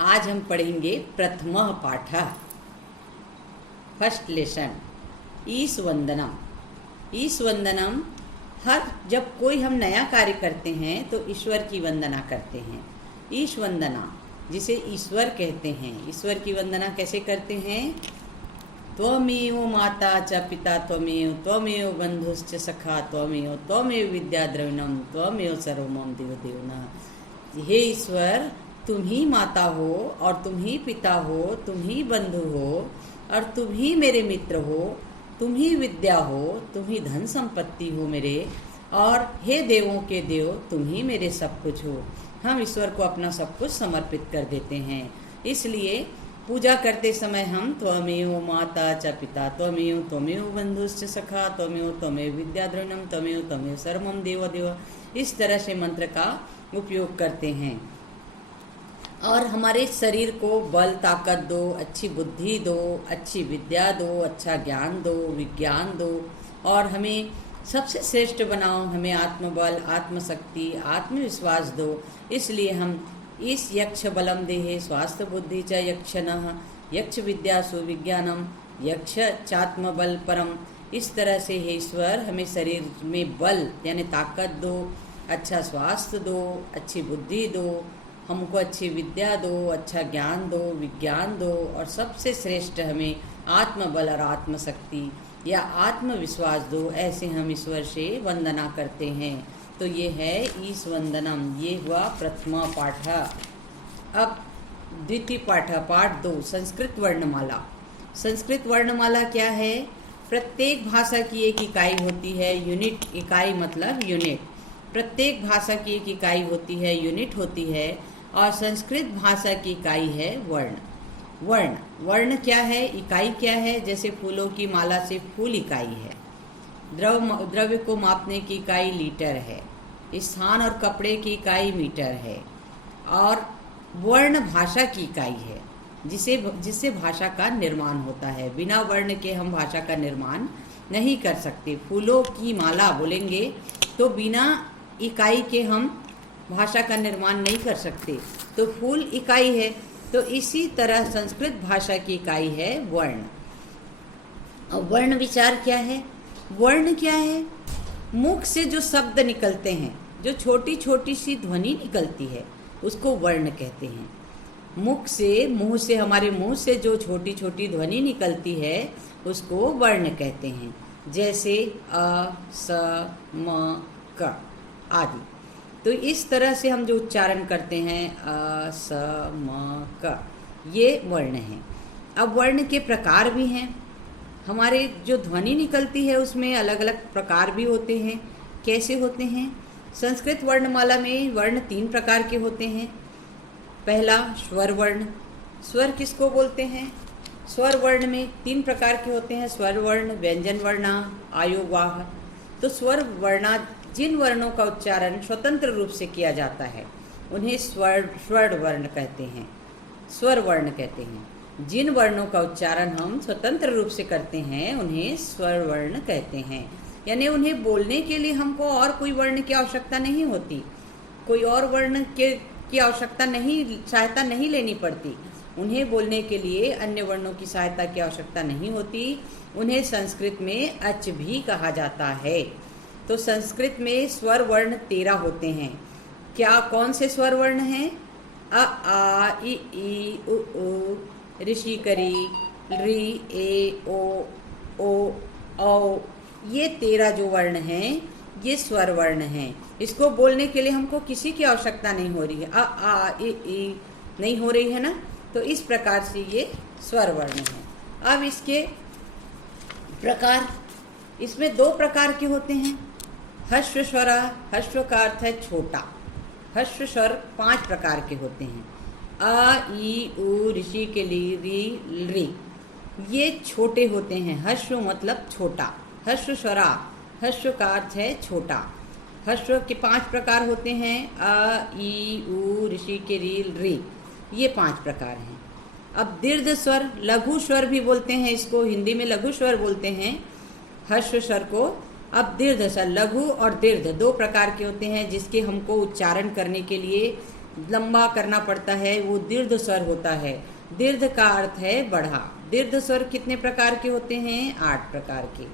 आज हम पढ़ेंगे प्रथमः पाठः फर्स्ट लेसन ईश वंदनम। ईश वंदनम जब कोई हम नया कार्य करते हैं तो ईश्वर की वंदना करते हैं। ईश वंदना जिसे ईश्वर कहते हैं। ईश्वर की वंदना कैसे करते हैं? त्वमेव माता च पिता त्वमेव बंधुश्च सखा त्वमेव विद्या द्रविणम त्वमेव सर्वमम देव देवना। हे ईश्वर, तुम ही माता हो और तुम ही पिता हो, तुम ही बंधु हो और तुम ही मेरे मित्र हो, तुम ही विद्या हो, तुम ही धन संपत्ति हो मेरे, और हे देवों के देव तुम ही मेरे सब कुछ हो। हम ईश्वर को अपना सब कुछ समर्पित कर देते हैं। इसलिए पूजा करते समय हम त्वमेव माता च पिता त्वमेव बंधुश्च सखा त्वमेव विद्या द्रविणम त्वमेव सर्वमम देव देव, इस तरह से मंत्र का उपयोग करते हैं। और हमारे शरीर को बल ताकत दो, अच्छी बुद्धि दो, अच्छी विद्या दो, अच्छा ज्ञान दो, विज्ञान दो, और हमें सबसे श्रेष्ठ बनाओ। हमें आत्मबल, आत्मशक्ति, आत्मविश्वास दो। इसलिए हम इस यक्ष बलम देहे स्वास्थ्य बुद्धि च यक्षनः यक्ष विद्या सुविज्ञानम यक्ष चात्मबल परम, इस तरह से हे ईश्वर हमें शरीर में बल यानी ताकत दो, अच्छा स्वास्थ्य दो, अच्छी बुद्धि दो, हमको अच्छी विद्या दो, अच्छा ज्ञान दो, विज्ञान दो, और सबसे श्रेष्ठ हमें आत्मबल और आत्मशक्ति या आत्मविश्वास दो। ऐसे हम ईश्वर से वंदना करते हैं। तो ये है ईश वंदनम। ये हुआ प्रथमा पाठ। अब द्वितीय पाठ, पाठ 2, संस्कृत वर्णमाला। संस्कृत वर्णमाला क्या है? प्रत्येक भाषा की एक इकाई होती है। यूनिट, इकाई मतलब यूनिट। प्रत्येक भाषा की एक इकाई होती है, यूनिट होती है, और संस्कृत भाषा की इकाई है वर्ण। वर्ण क्या है? इकाई क्या है? जैसे फूलों की माला से फूल इकाई है। द्रव्य को मापने की इकाई लीटर है। स्थान और कपड़े की इकाई मीटर है। और वर्ण भाषा की इकाई है, जिससे भाषा का निर्माण होता है। बिना वर्ण के हम भाषा का निर्माण नहीं कर सकते। फूलों की माला बोलेंगे तो बिना इकाई के हम भाषा का निर्माण नहीं कर सकते। तो फूल इकाई है, तो इसी तरह संस्कृत भाषा की इकाई है वर्ण। अब वर्ण विचार क्या है? वर्ण क्या है? मुख से जो शब्द निकलते हैं, जो छोटी छोटी सी ध्वनि निकलती है, उसको वर्ण कहते हैं। मुख से, मुंह से, हमारे मुंह से जो छोटी छोटी ध्वनि निकलती है उसको वर्ण कहते हैं। जैसे अ, स, म, क आदि। तो इस तरह से हम जो उच्चारण करते हैं अ, स, म, क, ये वर्ण हैं। अब वर्ण के प्रकार भी हैं। हमारे जो ध्वनि निकलती है उसमें अलग अलग प्रकार भी होते हैं। कैसे होते हैं? संस्कृत वर्णमाला में वर्ण 3 प्रकार के होते हैं। पहला स्वर वर्ण। स्वर किसको बोलते हैं? स्वर वर्ण में 3 प्रकार के होते हैं, स्वर वर्ण, व्यंजन वर्णा, आयोवाह। तो स्वर वर्णा, जिन वर्णों का उच्चारण स्वतंत्र रूप से किया जाता है उन्हें स्वर वर्ण कहते हैं, स्वर वर्ण कहते हैं। जिन वर्णों का उच्चारण हम स्वतंत्र रूप से करते हैं उन्हें स्वर वर्ण कहते हैं। यानी उन्हें बोलने के लिए हमको और कोई वर्ण की आवश्यकता नहीं होती, कोई और वर्ण की आवश्यकता नहीं, सहायता नहीं लेनी पड़ती। उन्हें बोलने के लिए अन्य वर्णों की सहायता की आवश्यकता नहीं होती। उन्हें संस्कृत में अच भी कहा जाता है। तो संस्कृत में स्वर वर्ण 13 होते हैं। क्या, कौन से स्वर वर्ण हैं? अ, आ, इ, उ, ऋषि करी, री, ए, ओ, औ, ये 13 जो वर्ण हैं ये स्वर वर्ण हैं। इसको बोलने के लिए हमको किसी की आवश्यकता नहीं हो रही है। अ, आ, इ नहीं हो रही है ना। तो इस प्रकार से ये स्वर वर्ण हैं। अब इसके प्रकार, इसमें 2 प्रकार के होते हैं। ह्रस्व स्वर, ह्रस्व का अर्थ है छोटा। ह्रस्व स्वर 5 प्रकार के होते हैं। अ, ई, उ, ऋषि के लिए, री, री, ये छोटे होते हैं। ह्रस्व मतलब छोटा। ह्रस्व स्वरा, ह्रस्व का अर्थ है छोटा। ह्रस्व के 5 प्रकार होते हैं। अ, ई, उ, ऋषि के री, ये 5 प्रकार हैं। अब दीर्घ स्वर, लघु स्वर भी बोलते हैं इसको, हिंदी में लघु स्वर बोलते हैं ह्रस्व स्वर को। अब दीर्घ स्वर, लघु और दीर्घ 2 प्रकार के होते हैं, जिसके हमको उच्चारण करने के लिए लंबा करना पड़ता है वो दीर्घ स्वर होता है। दीर्घ का अर्थ है बढ़ा। दीर्घ स्वर कितने प्रकार के होते हैं? 8 प्रकार के।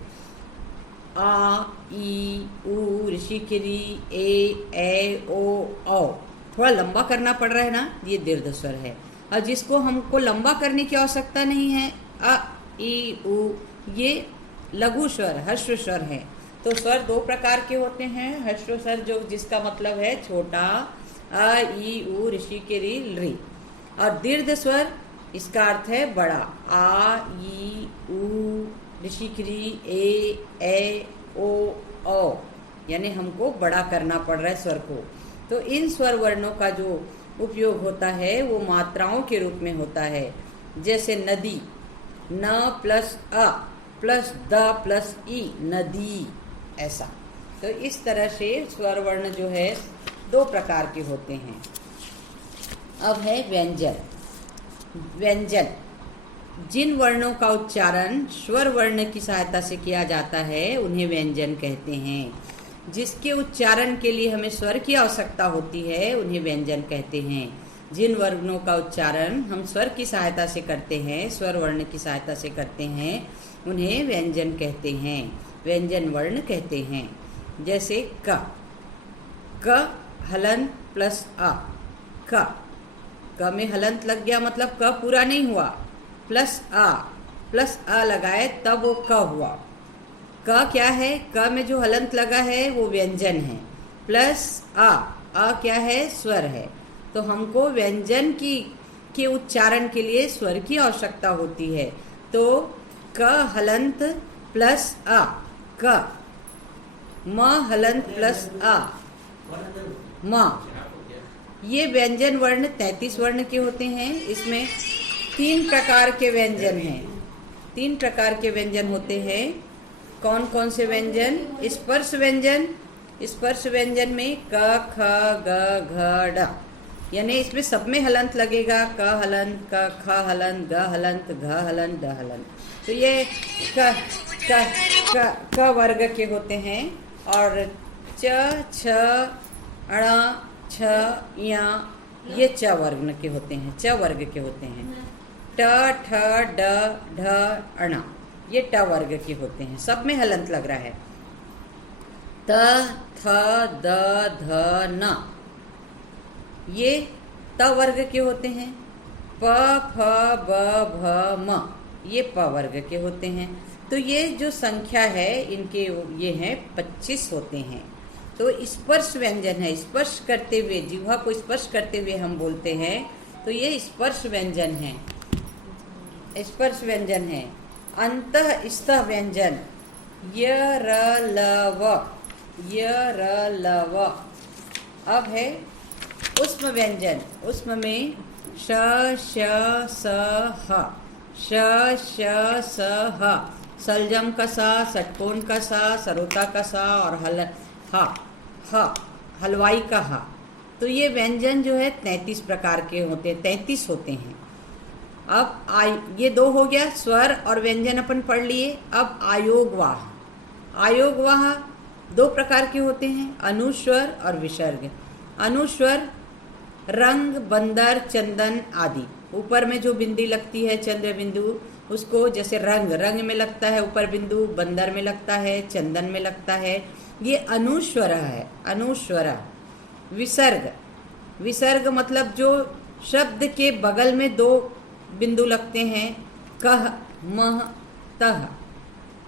आ, ई, उ, ऋषि के री, ए ओ, औ। थोड़ा लंबा करना पड़ रहा है ना, ये दीर्घ स्वर है। और जिसको हमको लंबा करने की आवश्यकता नहीं है, अ, ई, उ, ये लघु स्वर, ह्रस्व स्वर है। तो स्वर 2 प्रकार के होते हैं। ह्रस्व स्वर जो जिसका मतलब है छोटा, अ, ई, उ, ऋषि के री। और दीर्घ स्वर इसका अर्थ है बड़ा, आ, ई, उ, ऋषि के री, ए ओ, औ। यानी हमको बड़ा करना पड़ रहा है स्वर को। तो इन स्वर वर्णों का जो उपयोग होता है वो मात्राओं के रूप में होता है। जैसे नदी, न प्लस अ प्लस द प्लस ई, नदी, ऐसा। तो इस तरह से स्वर वर्ण जो है 2 प्रकार के होते हैं। अब है व्यंजन। व्यंजन जिन वर्णों का उच्चारण स्वर वर्ण की सहायता से किया जाता है उन्हें व्यंजन कहते हैं। जिसके उच्चारण के लिए हमें स्वर की आवश्यकता होती है उन्हें व्यंजन कहते हैं। जिन वर्णों का उच्चारण हम स्वर की सहायता से करते हैं, स्वर वर्ण की सहायता से करते हैं, उन्हें व्यंजन कहते हैं, व्यंजन वर्ण कहते हैं। जैसे क हलंत प्लस अ, क में हलंत लग गया मतलब क पूरा नहीं हुआ, प्लस अ लगाए तब वो क हुआ। क क्या है? क में जो हलंत लगा है वो व्यंजन है, प्लस अ क्या है? स्वर है। तो हमको व्यंजन के उच्चारण के लिए स्वर की आवश्यकता होती है। तो क हलंत प्लस अ, क। म हलंत प्लस अ, म। ये व्यंजन वर्ण 33 वर्ण के होते हैं। इसमें 3 प्रकार के व्यंजन हैं। 3 प्रकार के व्यंजन होते हैं। कौन कौन से व्यंजन? स्पर्श व्यंजन। स्पर्श व्यंजन में क, ख, ग, घ, ड, यानी इसमें सब में हलंत लगेगा। क हलंत, क, ख हलंत, ग हलंत, घ हलंत, ड हलंत। तो ये क वर्ग के होते हैं। और च, छ, अण, छ, या, ये च वर्ग के होते हैं, च वर्ग के होते हैं। ट, ठ, ड, ढ, अण, ये ट वर्ग के होते हैं, सब में हलंत लग रहा है। त, थ, द, ध, न, ये त वर्ग के होते हैं। प, फ, ब, भ, म, ये प वर्ग के होते हैं। तो ये जो संख्या है इनके ये हैं 25 होते हैं। तो स्पर्श व्यंजन है, स्पर्श करते हुए, जिह्वा को स्पर्श करते हुए हम बोलते हैं, तो ये स्पर्श व्यंजन है, स्पर्श व्यंजन है। अंतः स्तः व्यंजन य, र, ल, व, य, र, ल, व। अब है उष्म व्यंजन। उष्म में श, श, स, ह, श, श, स, ह, सलजम का सा, षटकोण का सा, सरोता का सा और हलवाई का हा। तो ये व्यंजन जो है 33 प्रकार के होते हैं, 33 होते हैं। अब ये 2 हो गया, स्वर और व्यंजन अपन पढ़ लिए। अब आयोगवाह। आयोगवाह 2 प्रकार के होते हैं, अनुस्वर और विसर्ग। अनुस्वर रंग, बंदर, चंदन आदि। ऊपर में जो बिंदी लगती है चंद्र बिंदु, उसको जैसे रंग में लगता है ऊपर बिंदु, बंदर में लगता है, चंदन में लगता है, ये अनुस्वर है, अनुस्वर। विसर्ग, विसर्ग मतलब जो शब्द के बगल में 2 बिंदु लगते हैं, कह, मह, तह,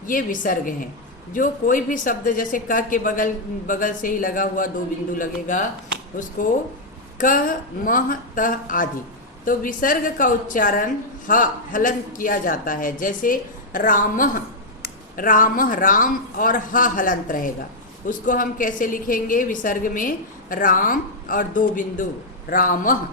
ये विसर्ग हैं। जो कोई भी शब्द जैसे क के बगल से ही लगा हुआ 2 बिंदु लगेगा, उसको कह, मह, तह आदि। तो विसर्ग का उच्चारण हलंत किया जाता है। जैसे रामः, रामः, राम और हलंत रहेगा, उसको हम कैसे लिखेंगे? विसर्ग में राम और 2 बिंदु, रामः।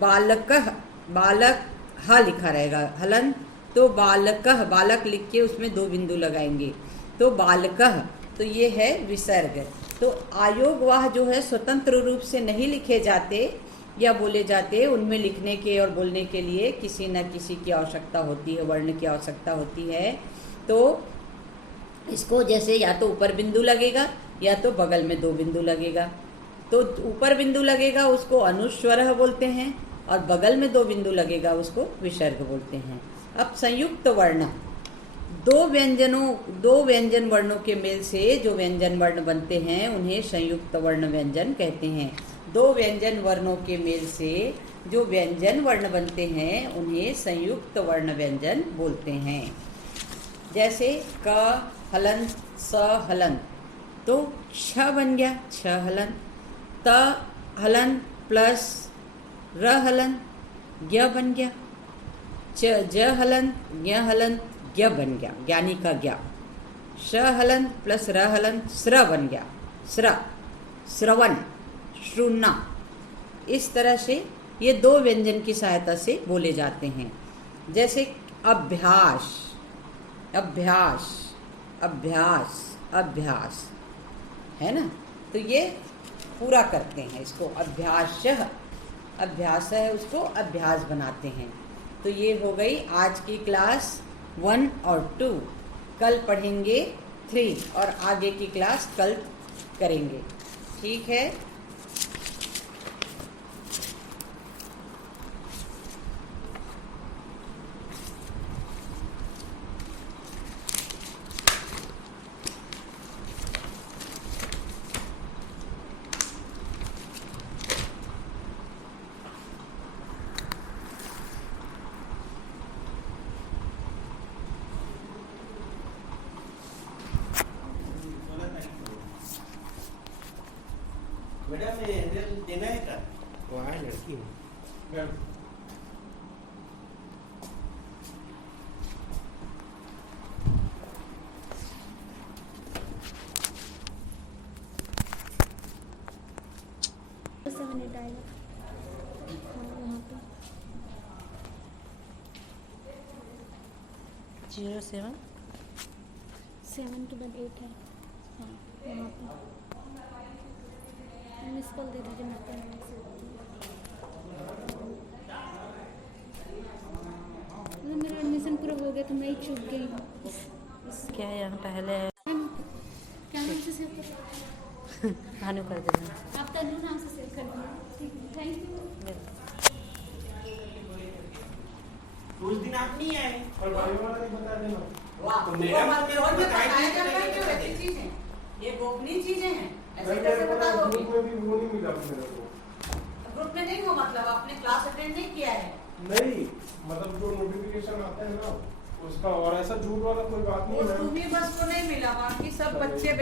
बालकः, बालक ह लिखा रहेगा हलंत, तो बालकः, बालक लिख के उसमें 2 बिंदु लगाएंगे, तो बालकः। तो ये है विसर्ग। तो आयोगवाह जो है स्वतंत्र रूप से नहीं लिखे जाते या बोले जाते, उनमें लिखने के और बोलने के लिए किसी न किसी की आवश्यकता होती है, वर्ण की आवश्यकता होती है। तो इसको जैसे या तो ऊपर बिंदु लगेगा या तो बगल में 2 बिंदु लगेगा। तो ऊपर बिंदु लगेगा उसको अनुस्वर बोलते हैं, और बगल में 2 बिंदु लगेगा उसको विसर्ग बोलते हैं। अब संयुक्त वर्ण, दो व्यंजन वर्णों के मेल से जो व्यंजन वर्ण बनते हैं उन्हें संयुक्त वर्ण व्यंजन कहते हैं। 2 व्यंजन वर्णों के मेल से जो व्यंजन वर्ण बनते हैं उन्हें संयुक्त वर्ण व्यंजन बोलते हैं। जैसे क हलंत स हलंत, तो छ बन गया छ हलंत, त हलंत प्लस र हलंत ज्ञ बन गया, ज हलंत ज्ञ हलंत ज्ञ बन गया, ज्ञानी का ज्ञ। श हलंत प्लस र हलंत स्र बन गया, स्र श्रवण श्रुना। इस तरह से ये 2 व्यंजन की सहायता से बोले जाते हैं। जैसे अभ्यास अभ्यास अभ्यास अभ्यास, है ना, तो ये पूरा करते हैं इसको अभ्यास, अभ्यास है उसको अभ्यास बनाते हैं। तो ये हो गई आज की क्लास 1 और 2। कल पढ़ेंगे 3 और आगे की क्लास कल करेंगे, ठीक है। मैडम देना है क्या? वहाँ लड़की है मैम। जीरो 7 7 के बाद 8 है। हाँ, वहाँ पे मिस कॉल दे दीजिए मेरे को। मेरा एडमिशन पूरा हो गया तो मैं ही चूक गई हूँ। क्या यहाँ पहले क्या नाम से सेव कर? भानु कर देना। आप तनु नाम से सेव कर दिया, ठीक है, थैंक यू। उस दिन आप नहीं आए और भाई वाला नहीं बता देना। वाह, तो मेरा वो मतलब और में बताया बताया जाता है नहीं, कि नहीं ऐसी चीजें, ये गोपनीय चीजें हैं, ऐसे मैं कैसे बता दोगे? ग्रुप में भी वो नहीं मिला मेरे को। ग्रुप में नहीं हो मतलब आपने क्लास अटेंड नहीं किया है? नहीं, मतलब जो नोटिफिकेशन आता है ना उसका, और ऐसा झूठ वाला कोई बात नहीं वो है। तुम्ही बस को नहीं मिला, बाकी सब बच्चे